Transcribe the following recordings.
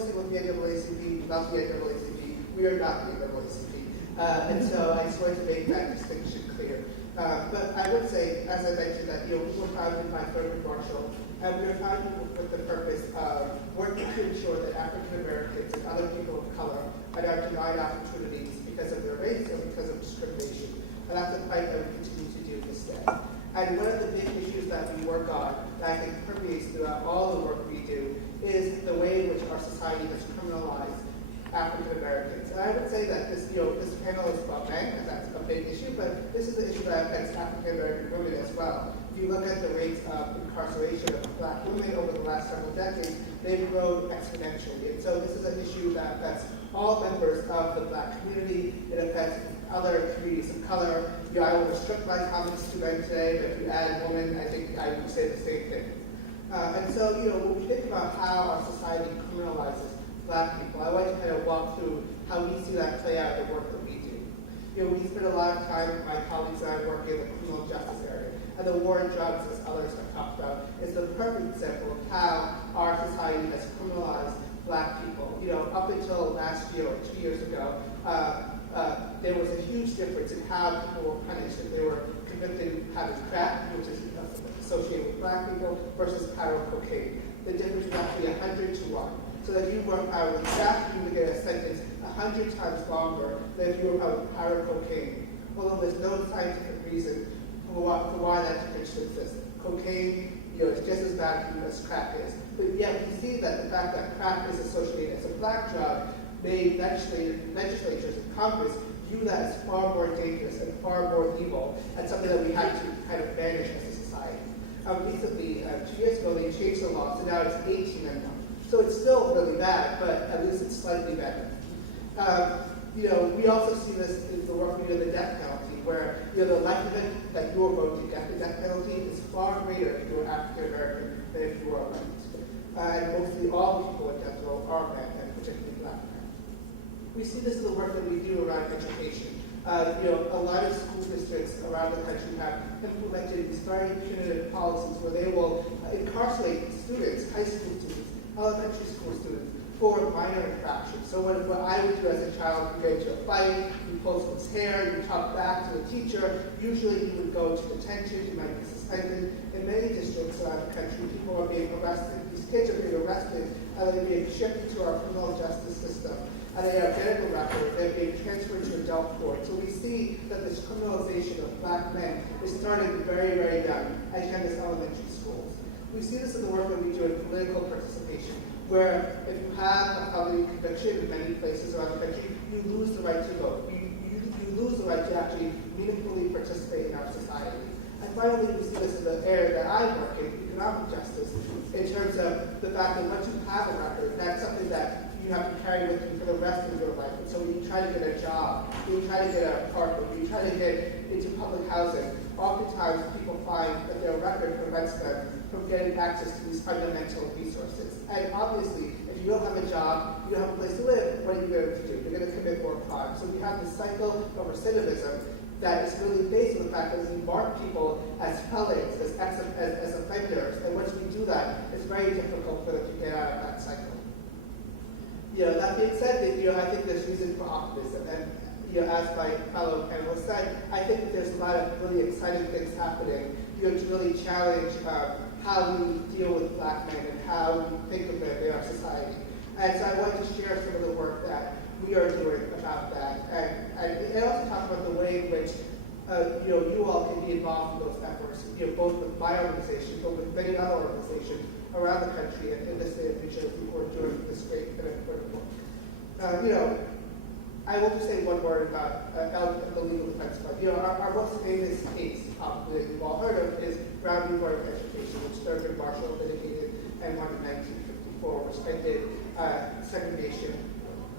with the NAACP, not the NAACP, we are not the NAACP. And so I just wanted to make that distinction clear. But I would say, as I mentioned, that we were founded by Thurgood Marshall, and we were founded with the purpose of working to ensure that African Americans and other people of color are not denied opportunities because of their race or because of discrimination. And that's a fight that we continue to do this day. And one of the big issues that we work on, that I think permeates throughout all the work we do, is the way in which our society has criminalized African Americans. And I would say that this panel is about men, and that's a big issue, but this is an issue that affects African American women as well. If you look at the rates of incarceration of Black women over the last several decades, they've grown exponentially. And so this is an issue that affects all members of the Black community. It affects other communities of color. I will restrict my comments to men today, but if you add women, I think I would say the same thing. And so, when we think about how our society criminalizes Black people, I want to kind of walk through how we see that play out in the work that we do. We spend a lot of time, my colleagues and I, working in the criminal justice area. And the war on drugs, as others have talked about, is the perfect example of how our society has criminalized Black people. Up until last year or 2 years ago, there was a huge difference in how people were punished if they were convicted of having crack, which is associated with Black people, versus powder cocaine. The difference was actually 100 to 1. So that if you were powder with crack, you would get a sentence 100 times longer than if you were powder cocaine. Although there's no scientific reason for why that difference should exist. Cocaine, is just as bad as crack is. But yet we see that the fact that crack is associated as a Black drug made legislatures and Congress view that as far more dangerous and far more evil, and something that we had to kind of manage as a society. Recently, 2 years ago, they changed the law, so now it's 18 and 1. So it's still really bad, but at least it's slightly better. We also see this in the work we do in the death penalty, where the likelihood that you are going to get the death penalty is far greater if you are African American than if you are white. And mostly all people in death row are men, and particularly Black men. We see this in the work that we do around education. A lot of school districts around the country have implemented these very punitive policies where they will incarcerate students, high school students, elementary school students, for minor infractions. So what I would do as a child, you get into a fight, you pull someone's hair, you talk back to the teacher, usually you would go to detention, you might be suspended. In many districts around the country, people are being arrested, these kids are being arrested, and they're being shipped into our criminal justice system. And they have medical records, they're being transferred to adult court. So we see that this criminalization of Black men is starting very, very young, at Kansas elementary schools. We see this in the work that we do in political participation, where if you have a felony conviction in many places around the country, you lose the right to vote. You lose the right to actually meaningfully participate in our society. And finally, we see this in the area that I work in, economic justice, in terms of the fact that once you have a record, that's something that you have to carry with you for the rest of your life. And so when you try to get a job, when you try to get a apartment, when you try to get into public housing, oftentimes people find that their record prevents them from getting access to these fundamental resources. And obviously, if you don't have a job, you don't have a place to live, what are you going to do? You're going to commit more crime. So we have this cycle of recidivism that is really based on the fact that we mark people as felons, as offenders, and once we do that, it's very difficult for them to get out of that cycle. That being said, I think there's reason for optimism, and as my fellow panelists said, I think that there's a lot of really exciting things happening, to really challenge how we deal with Black men and how we think of them in our society. And so I wanted to share some of the work that we are doing about that, and also talk about the way in which you all can be involved in those efforts, both with my organization, but with many other organizations around the country and in the state of New Jersey who are doing this great and important work. I will just say one word about the Legal Defense Fund. Our most famous case, probably you've all heard of, is Brown v. Board of Education, which Thurgood Marshall litigated and won in 1954, which ended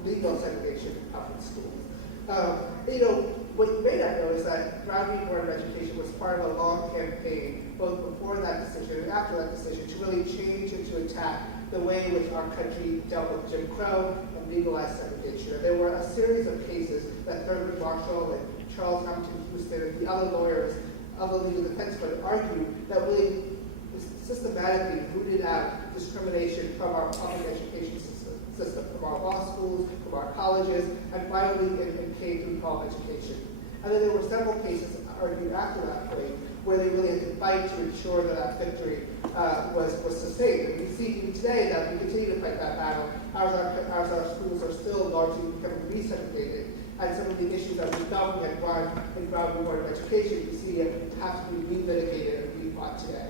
legal segregation in public schools. What you may not know is that Brown v. Board of Education was part of a long campaign, both before that decision and after that decision, to really change and to attack the way in which our country dealt with Jim Crow and legalized segregation. There were a series of cases that Thurgood Marshall and Charles Hamilton Houston and the other lawyers of the Legal Defense Fund argued that really systematically rooted out discrimination from our public education system. our law schools, from our colleges, and finally in K through 12 education. And then there were several cases argued after that point where they really had to fight to ensure that that victory was sustained. And we see even today that we continue to fight that battle as our schools are still largely becoming resegregated. And some of the issues that we thought we had won in Brown Board of Education, we see have to be relitigated and refought today.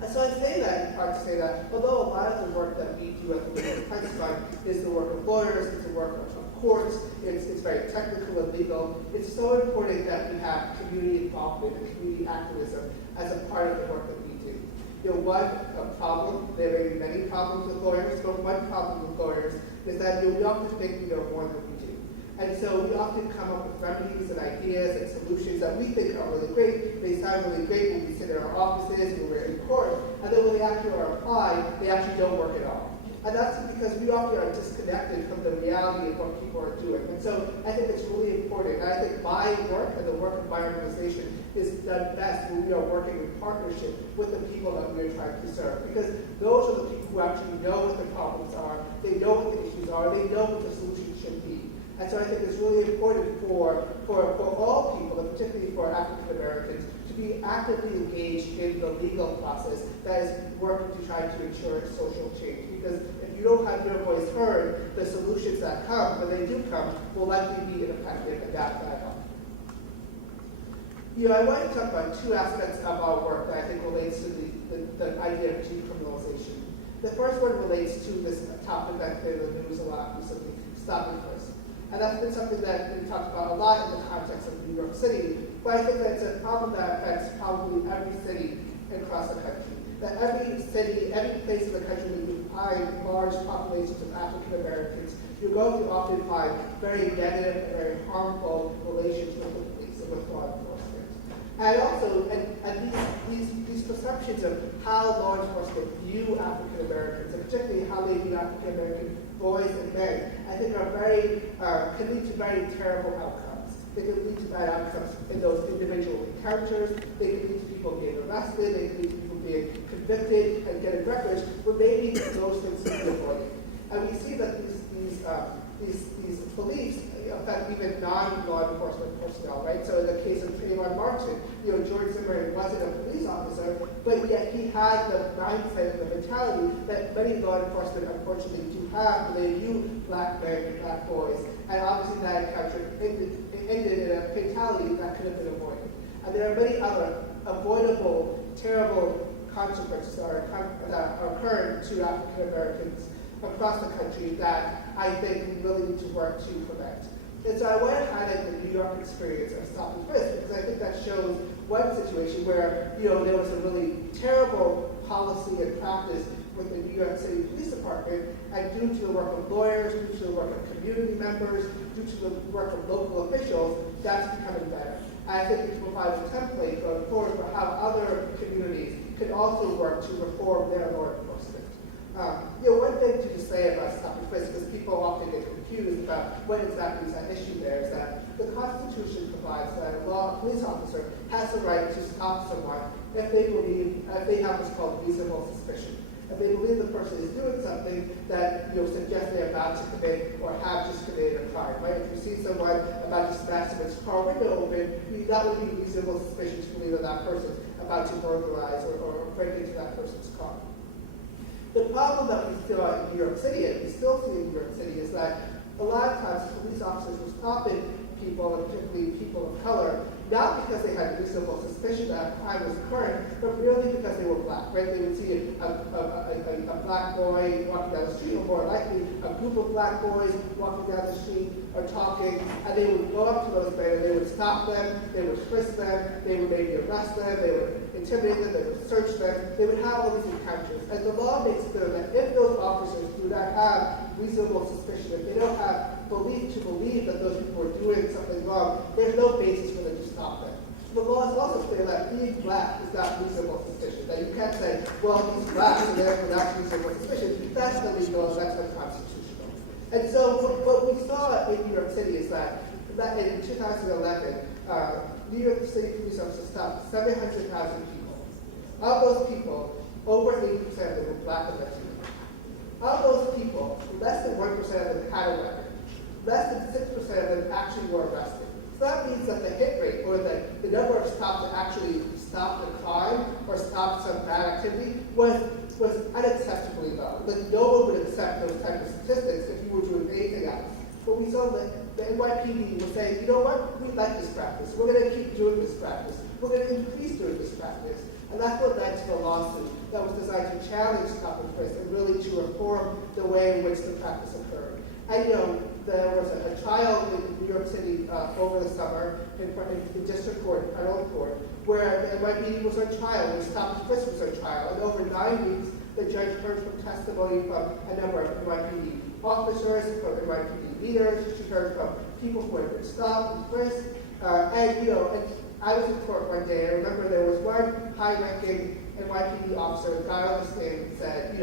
And so I say that in part to say that although a lot of the work that we do at the Legal Defense Fund is the work of lawyers, it's the work of courts, it's very technical and legal, it's so important that we have community involvement and community activism as a part of the work that we do. You know, one problem, there may be many problems with lawyers, but one problem with lawyers is that we often think we know more than we do. And so we often come up with remedies and ideas and solutions that we think are really great. They sound really great when we sit in our offices, when we're in court, and then when they actually are applied, they actually don't work at all. And that's because we often are disconnected from the reality of what people are doing. And so I think it's really important. And I think my work and the work of my organization is done best when we are working in partnership with the people that we are trying to serve. Because those are the people who actually know what the problems are, they know what the issues are, they know what the solutions should be. And so I think it's really important for all people, and particularly for African Americans, to be actively engaged in the legal process that is working to try to ensure social change. Because if you don't have your voice heard, the solutions that come, when they do come, will likely be ineffective, and that's not help. You know, I want to talk about two aspects of our work that I think relates to the idea of decriminalization. The first one relates to this topic that's been in the news a lot recently, stop and frisk. And that's been something that we've talked about a lot in the context of New York City, but I think that it's a problem that affects probably every city across the country. That every city, every place in the country that you find large populations of African Americans, you're going to often find very negative and very harmful relations with the police and with law enforcement. And also, these perceptions of how law enforcement view African Americans, and particularly how they view African American boys and men, I think are can lead to very terrible outcomes. They can lead to bad outcomes in those individual encounters. They can lead to people being arrested. They can lead to people being convicted and getting records, but maybe those things can be avoided. And we see that these beliefs affect even non-law enforcement personnel, right? So in the case of Trayvon Martin, George Zimmerman wasn't a police officer, but yet he had the mindset and the mentality that many law enforcement unfortunately do have when they view black men and black boys. And obviously that encounter ended in a fatality that could have been avoided. And there are many other avoidable, terrible consequences that are occurring to African Americans across the country that I think we really need to work to prevent. And so I want to highlight the New York experience of stop and frisk because I think that shows one situation where there was a really terrible policy and practice with the New York City Police Department, and due to the work of lawyers, due to the work of community members, due to the work of local officials, that's becoming better. And I think it provides a template going forward for how other communities can also work to reform their law enforcement. One thing to just say about stop and frisk, because people often get confused about what exactly is at issue there, is that the Constitution provides that a police officer has the right to stop someone if they have what's called reasonable suspicion. If they believe the person is doing something that suggests they're about to commit or have just committed a crime, right? If you see someone about to smash someone's car window open, that would be reasonable suspicion to believe that that person is about to burglarize or break into that person's car. The problem that we still have in New York City, and we still see in New York City, is that a lot of times police officers will stop people, and particularly people of color, not because they had reasonable suspicion that a crime was occurring, but really because they were black, right? They would see a black boy walking down the street, or more likely a group of black boys walking down the street or talking, and they would go up to those men and they would stop them, they would frisk them, they would maybe arrest them, they would intimidate them, they would search them, they would have all these encounters. And the law makes clear that if those officers do not have reasonable suspicion, if they don't have belief to believe that those people are doing something wrong, there's no basis for them to stop them. The law is also clear that being black is not reasonable suspicion. That you can't say, well, he's black, so therefore that's reasonable suspicion. That's illegal, that's unconstitutional. And so what we saw in New York City is that in 2011, New York City police officers stopped 700,000 people. Of those people, over 80% of them were black and Latino. Of those people, less than 1% of them had a weapon. Less than 6% of them actually were arrested. So that means that the hit rate, or the number of stops that actually stopped a crime or stopped some bad activity was unacceptably low. Like, no one would accept those types of statistics if you were doing anything else. But we saw that the NYPD was saying, you know what, we like this practice. We're going to keep doing this practice. We're going to increase doing this practice. And that's what led to the lawsuit that was designed to challenge stop and frisk and really to reform the way in which the practice occurred. And there was a trial in New York City over the summer in the district court, federal court, where the NYPD was on trial, and stop and frisk was on trial. And over 9 weeks, the judge heard from testimony from a number of NYPD officers, from NYPD leaders. She heard from people who had been stopped and frisked. And I was in court one day. I remember there was one high-ranking NYPD officer who got on the stand and said,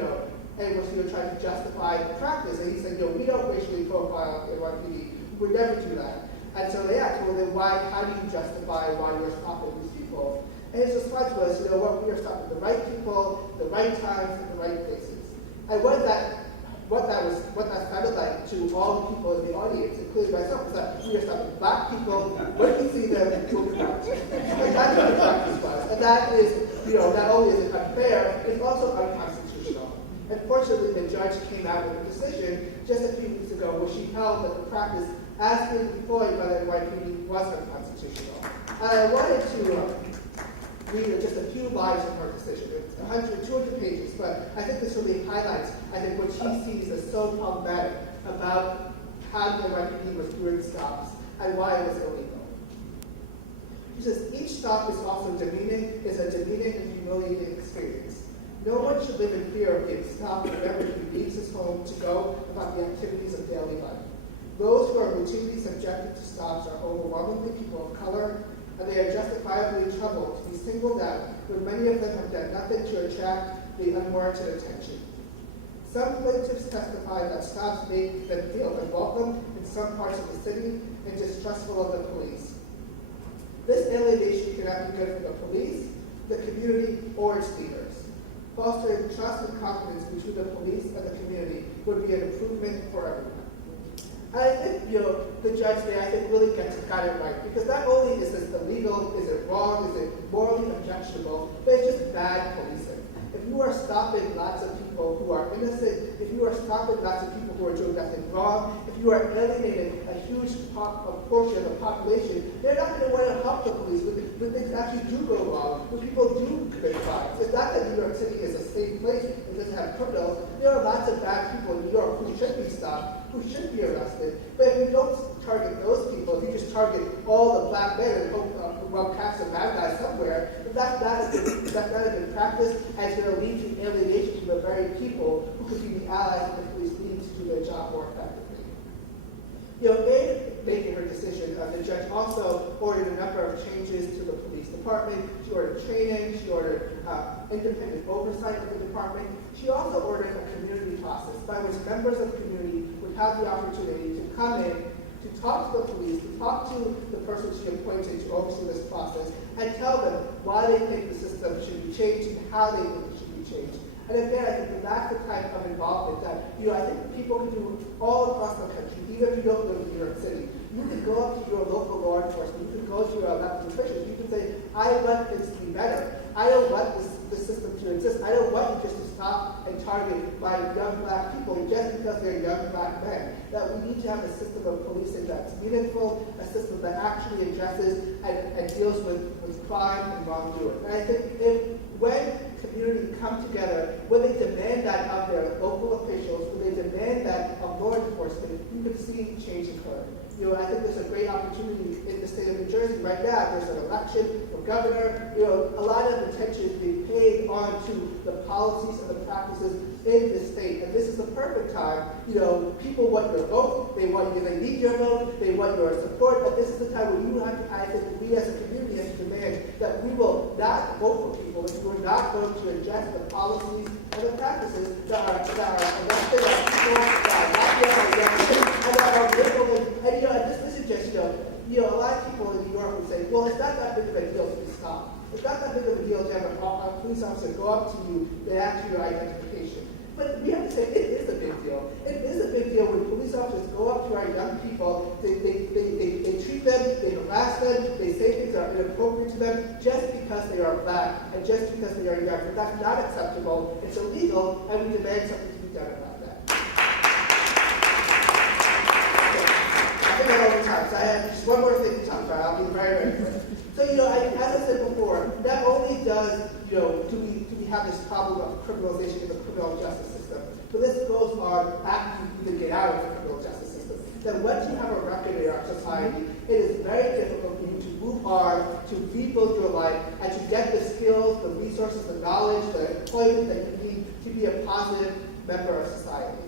and was trying to justify the practice. And he said, we don't racially profile NYPD. We would never do that. And so they asked, well, then how do you justify why you're stopping these people? And his response was, we are stopping the right people, the right times, and the right places. And what that sounded like to all the people in the audience, including myself, is that we are stopping black people, when we see them, we'll come out. And that's what the practice was. And that is, not only is it unfair, it's also unconstitutional. Unfortunately, the judge came out with a decision just a few weeks ago where she held that the practice as being employed by the NYPD was unconstitutional. And I wanted to read just a few lines from her decision. It's 200 pages, but I think this really highlights, what she sees as so problematic about how the NYPD was doing stops and why it was illegal. She says, each stop is also a demeaning and humiliating experience. No one should live in fear of being stopped whenever he leaves his home to go about the activities of daily life. Those who are routinely subjected to stops are overwhelmingly people of color, and they are justifiably troubled to be singled out when many of them have done nothing to attract the unwarranted attention. Some plaintiffs testify that stops make them feel unwelcome in some parts of the city and distrustful of the police. This alienation cannot be good for the police, the community, or its leaders. Fostering trust and confidence between the police and the community would be an improvement for everyone. And I think, the judge there, really got it right, because not only is this illegal, is it wrong, is it morally objectionable, but it's just bad policing. If you are stopping lots of people who are innocent, if you are stopping lots of people who are doing nothing wrong, if you are alienating a huge portion of the population, they're not going to want to help the police when things actually do go wrong, when people do commit crimes. It's not that New York City is a safe place, it doesn't have criminals. There are lots of bad people in New York who should be stopped, who should be arrested. But if you don't target those people, if you just target all the black men and hope catch some bad guys somewhere, that's not a good practice, and it's going to lead to alienation from the very people who could be the allies that the police need to do their job more effectively. In making her decision, the judge also ordered a number of changes to the police department. She ordered training, she ordered independent oversight of the department. She also ordered a community process by which members of the community would have the opportunity to come in, to talk to the police, to talk to the person she appointed to oversee this process, and tell them why they think the system should be changed and how they think it should be changed. And again, I think that's the type of involvement that I think people can do all across the country, even if you don't live in New York City. You can go up to your local law enforcement, you can go to your elected officials, you can say, I want this to be better. I don't want this system to exist. I don't want you just to stop and target my young black people just because they're young black men. That we need to have a system of policing that's meaningful, a system that actually addresses and deals with crime and wrongdoing. And I think when communities come together, when they demand that of their local officials, when they demand that of law enforcement, you can see change occur. I think there's a great opportunity in the state of New Jersey right now. There's an election for governor. A lot of attention is being paid onto the policies and the practices in the state. And this is the perfect time. People want your vote. They need your vote. They want your support. But this is the time when you have to, I think we as a community have to demand that we will not vote for people if we're not going to adjust the policies and the practices that are elected our people, that are not yet elected, and that are liberal. And this isn't just, a lot of people in New York would say, well, it's not that big of a deal to be stopped. It's not that big of a deal to have a police officer go up to you and ask you your identification. But we have to say it is a to our young people, they treat them, they harass them, they say things that are inappropriate to them just because they are black and just because they are young. But that's not acceptable, it's illegal, and we demand something to be done about that. I think I'm over time, so I have just one more thing to talk about. I'll be very, very quick. So, as I said before, not only does, do we have this problem of criminalization in the criminal justice system, but this goes on after you even get out of the criminal justice system. Then once you have a record in our society, it is very difficult for you to move on, to rebuild your life, and to get the skills, the resources, the knowledge, the employment that you need to be a positive member of society.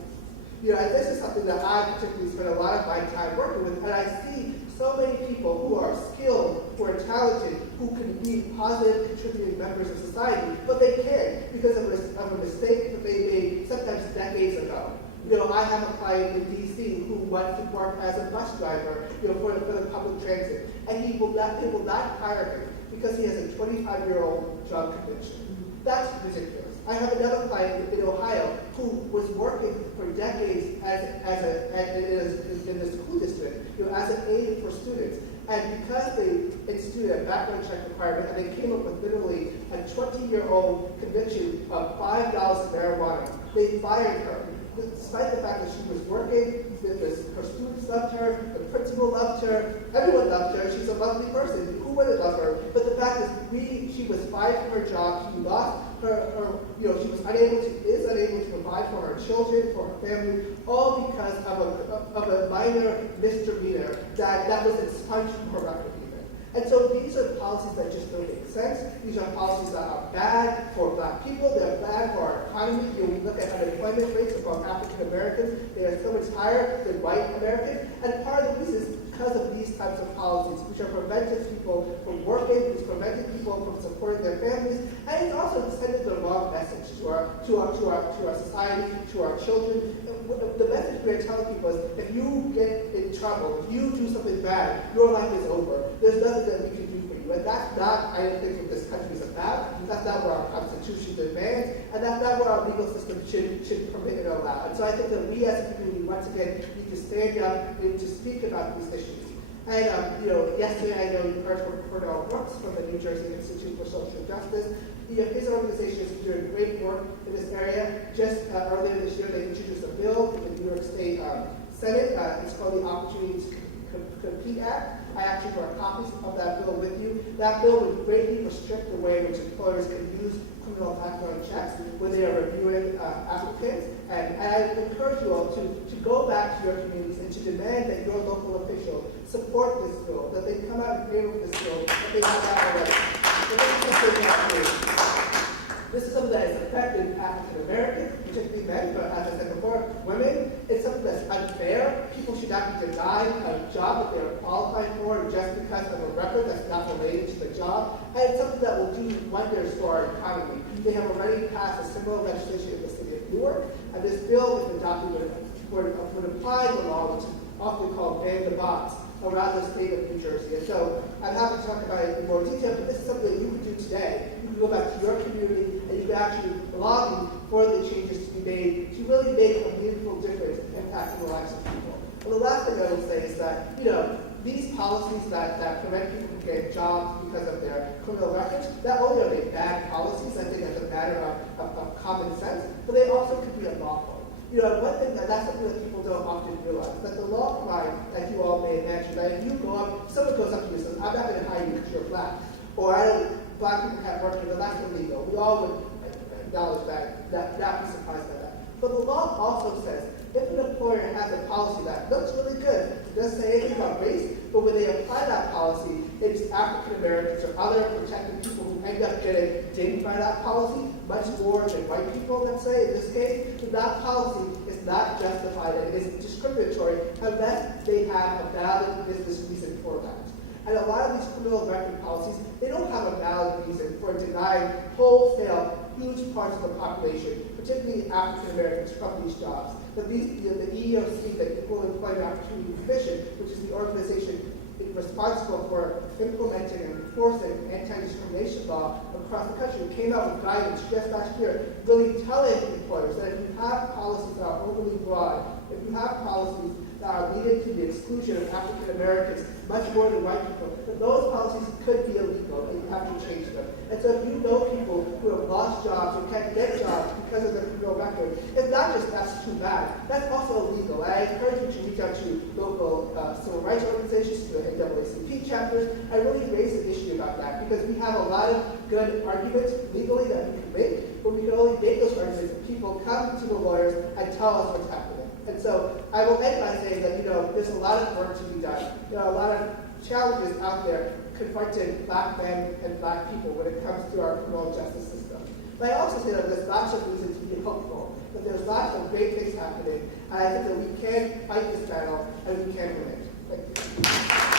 And this is something that I particularly spend a lot of my time working with, and I see so many people who are skilled, who are talented, who can be positive, contributing members of society, but they can't because of a mistake that they made sometimes decades ago. I have a client in D.C. who wants to work as a bus driver, for the public transit, and they will not hire him because he has a 25-year-old drug conviction. That's ridiculous. I have another client in Ohio who was working for decades in the school district, as an aide for students. And because they instituted a background check requirement and they came up with literally a 20-year-old conviction of $5 of marijuana, they fired her. Despite the fact that she was working, her students loved her, the principal loved her, everyone loved her, she's a lovely person, who wouldn't love her? But the fact is, she was fired from her job, she lost she was unable to provide for her children, for her family, all because of a minor misdemeanor that was expunged from her record even. And so these are policies that just don't make sense. These are policies that are bad for black people, they're bad for our economy. We look at unemployment rates among African Americans, they are so much higher than white Americans. And part of the reason is because of these types of policies, which are preventing people from working, it's preventing people from supporting their families, and it's also sending the wrong message to our society, to our children. The message we're telling people is, if you get in trouble, if you do something bad, your life is over. There's nothing that we can do for you. And that's not, I don't think, what this country is about. That's not what our Constitution demands, and that's not what our legal system should permit and allow. And so I think that we as a community, once again, need to stand up and to speak about these issues. And yesterday I know you heard from Cordell Brooks from the New Jersey Institute for Social Justice. His organization is doing great work in this area. Just earlier this year, they introduced a bill in the New York State Senate. It's called the Opportunity to Compete Act. I actually brought copies of that bill with you. That bill would greatly restrict the way in which employers can use criminal background checks when they are reviewing applicants. And I encourage you all to go back to your communities and to demand that your local officials support this bill, that they come out in favor of this bill, that they have that already. This is something that is affecting African Americans, particularly men, but as I said before, women. It's something that's unfair. People should not be denied a job that they are qualified for just because of a record that's not related to the job. And it's something that will do wonders for our economy. They have already passed a similar legislation in the city of New York, and this bill, if adopted, would apply the law, which is often called ban the box, around the state of New Jersey. And so I'm happy to talk about it in more detail, but this is something that you can do today. You can go back to your community and you can actually lobby for the changes to be made to really make a meaningful difference in impacting the lives of people. And the last thing I will say is that, these policies that prevent people from getting jobs because of their criminal records, not only are they bad policies, I think that's a matter of common sense, but they also could be unlawful. One thing that's something that people don't often realize, that the law provides, as you all may imagine, that if you go up, someone goes up to you and says, I'm not going to hire you because you're black, or black people can't work here, that's illegal. We all would acknowledge that, not be surprised by that. But the law also says, if an employer has a policy that looks really good, it doesn't say anything about race, but when they apply that policy, it's African Americans or other protected people who end up getting dinged by that policy, much more than white people, let's say, in this case, that policy is not justified and it is discriminatory unless they have a valid business reason for that. And a lot of these criminal record policies, they don't have a valid reason for denying wholesale huge parts of the population, particularly African Americans, from these jobs. But the EEOC, the Equal Employment Opportunity Commission, which is the organization responsible for implementing and enforcing anti-discrimination law across the country, came out with guidance just last year, really telling employers that if you have policies that are overly broad, if you have policies leading to the exclusion of African Americans much more than white people, then those policies could be illegal and you have to change them. And so if you know people who have lost jobs or can't get jobs because of their criminal record, it's not just that's too bad, that's also illegal. I encourage you to reach out to local civil rights organizations, to the NAACP chapters, and really raise the issue about that, because we have a lot of good arguments legally that we can make, but we can only make those arguments if people come to the lawyers and tell us what's happening. And so I will end by saying that, there's a lot of work to be done. There are a lot of challenges out there confronting black men and black people when it comes to our criminal justice system. But I also say that there's lots of reasons to be hopeful, that there's lots of great things happening, and I think that we can fight this battle and we can win it. Thank you.